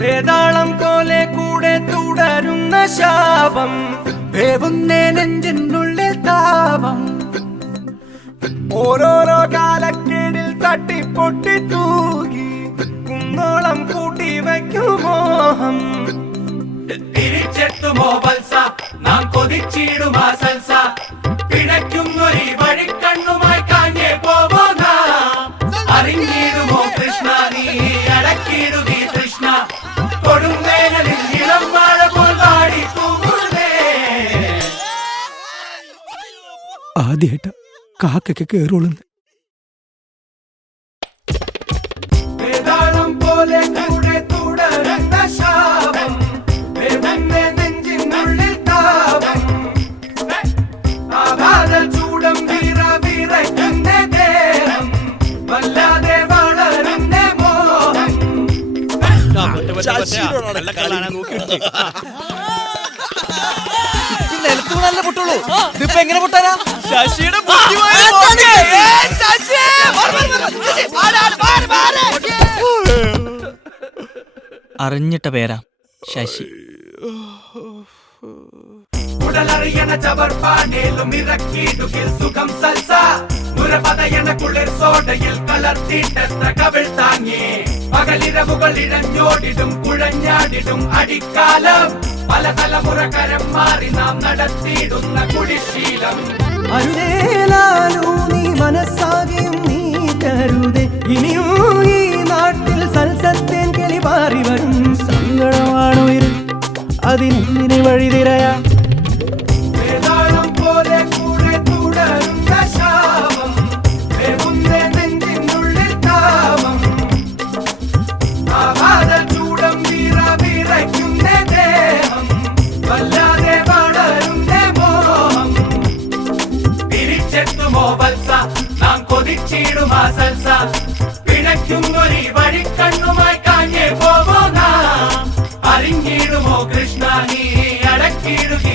വേതാളം പോലെ കൂടെ തുടരുന്ന ശാപം, വേവുന്നേ നെഞ്ചിനുള്ളിൽ താപം. ഓരോരോ കാലക്കേടിൽ തട്ടിപ്പൊട്ടി തൂകി കുന്നോളം കൂട്ടി വയ്ക്കും മോഹം. തിരിച്ചെത്തുമോ വത്സ നാം കൊതിച്ചിടുമാ സൽസ, പിഴയ്ക്കുന്നൊരു വഴിക്കണ്ണുമായി കാഞ്ഞേ പോവോ നാം. അറിഞ്ഞിടുമോ കൃഷ്ണ നീ അടക്കിടുകീ കൃഷ്ണ, കൊടുംവേനലിൽ ഇളം മഴ പോൽ വാടി തൂങ്ങുന്നേ. ആദ്യമായിട്ട് കാക്കയ്ക്ക് കേറുള്ളൂ. വേതാളം പോലെ കൂടെ തുടരുന്ന ശാപം, വേവുന്നേ നെഞ്ചിനുള്ളിൽ താപം. ആഘാത ചൂടം വിറയ്ക്കുന്ന ദേഹം, വല്ലാതെ വളരുന്ന മോഹം. നല്ല പൊട്ടുള്ളൂ. ഇതിപ്പോ എങ്ങനെ പൊട്ടാനാ? ശശിയുടെ അറിഞ്ഞിട്ട പേരാ ശശി. ഉടലറിയണ ചവർപ്പാനേലും ഇറക്കിയിടുകിൽ സുഖം സൽസ, മുരപതയണ കുളിർ സോഡയിൽ കലർത്തിയിട്ടെത്ര കവിൾ താങ്ങി. പകലിരവുകൾ ഇഴഞ്ഞോടിടും കുഴഞ്ഞാടിടും അടിക്കാലം, പല തലമുറ കരം മാറി നാം നടത്തിയിടുന്ന കുടിശീലം. അരുതേലാലൂ നീ മനസ്സാകെയും നീ കരുതേ, ഇനിയും ഈ നാട്ടിൽ സൽസത്തേൻ കിളി പാറി വരും. സങ്കടമാണുയരും അതിനെ വഴിതിരയാ. വേതാളം പോലെ കൂടെ തുടരുന്ന ശാപം, വേവുന്നേ നെഞ്ചിനുള്ളിൽ താപം. ആഘാത ചൂടം വിറയ്ക്കുന്ന ദേഹം, വല്ലാതെ വളരുന്ന മോഹം. തിരിച്ചെത്തുമോ വത്സ നാം കൊതിച്ചിടുമാ സൽസ, പിഴയ്ക്കുന്നൊരു വഴിക്കണ്ണുമായി കാഞ്ഞേ പോവോ നാം. അറിഞ്ഞിടുമോ കൃഷ്ണ നീ അടക്കിടുക